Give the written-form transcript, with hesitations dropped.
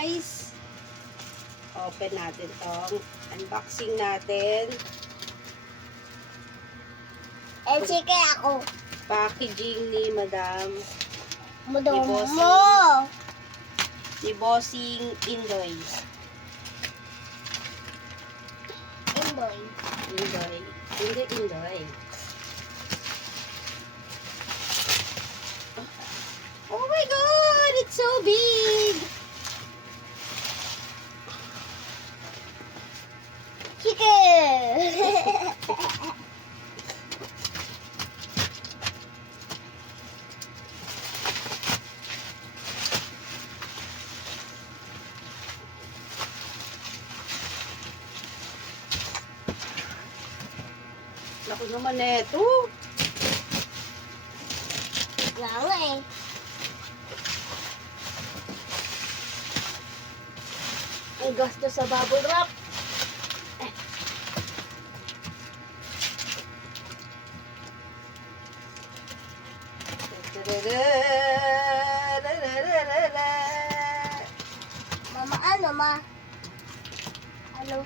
guys. Open natin tong unboxing natin. Sige ako. Packaging ni Madam Mudo mo. ni Bossing Indoy. Indoy. Indoy. Oh my God! It's so big! Chicken. Laki naman neto. Nga eh. Ang gasto sa bubble wrap. Mama, ano ma? Ano?